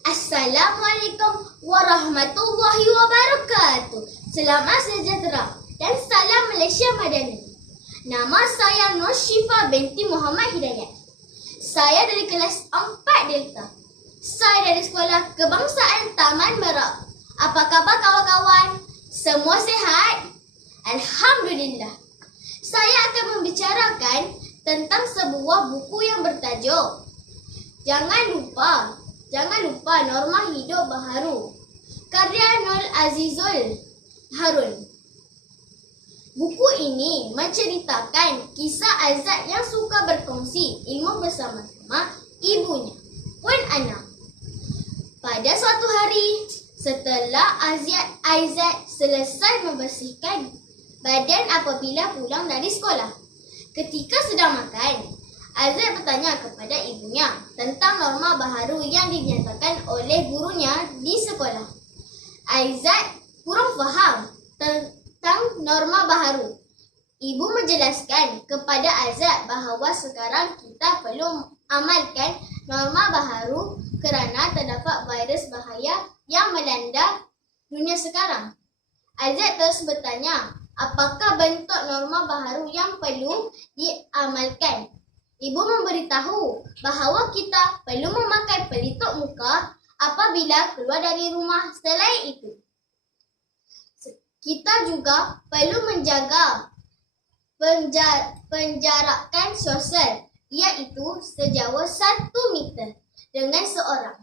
Assalamualaikum warahmatullahi wabarakatuh. Selamat sejahtera dan salam Malaysia Madani. Nama saya Nur Syifa binti Muhammad Hidayat. Saya dari kelas 4 Delta. Saya dari Sekolah Kebangsaan Taman Merak. Apa khabar kawan-kawan? Semua sihat? Alhamdulillah. Saya akan membicarakan tentang sebuah buku yang bertajuk Jangan lupa, jangan lupa norma hidup baharu. Karya Nur Azizul Harun. Buku ini menceritakan kisah Azad yang suka berkongsi ilmu bersama-sama ibunya, Puan Ana. Pada suatu hari, setelah Azad Aizat selesai membersihkan badan apabila pulang dari sekolah. Ketika sedang makan, Azad bertanya kepada ibunya tentang norma baharu yang dinyatakan oleh gurunya di sekolah. Aizat kurang faham tentang norma baharu. Ibu menjelaskan kepada Azad bahawa sekarang kita perlu amalkan norma baharu kerana terdapat virus bahaya yang melanda dunia sekarang. Azad terus bertanya, apakah bentuk norma baharu yang perlu diamalkan? Ibu memberitahu bahawa kita perlu memakai pelitup muka apabila keluar dari rumah. Selain itu, kita juga perlu menjaga penjar, penjarakan sosial iaitu sejauh satu meter dengan seorang.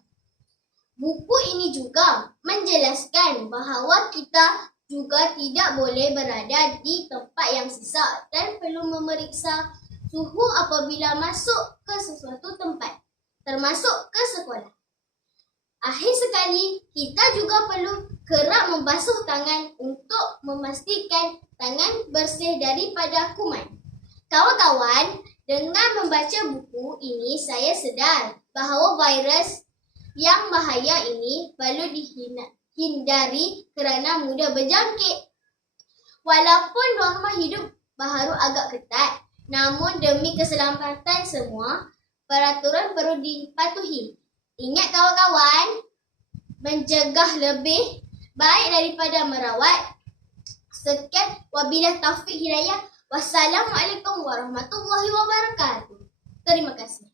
Buku ini juga menjelaskan bahawa kita juga tidak boleh berada di tempat yang sesak dan perlu memeriksa suhu apabila masuk ke sesuatu tempat, termasuk ke sekolah. Akhir sekali, kita juga perlu kerap membasuh tangan untuk memastikan tangan bersih daripada kuman. Kawan-kawan, dengan membaca buku ini saya sedar bahawa virus yang bahaya ini perlu dihindari kerana mudah berjangkit. Walaupun norma hidup baharu agak ketat, Namun demi keselamatan semua, peraturan perlu dipatuhi. Ingat kawan-kawan, mencegah lebih baik daripada merawat. Sekian wabillahi taufik hidayah. Wassalamualaikum warahmatullahi wabarakatuh. Terima kasih.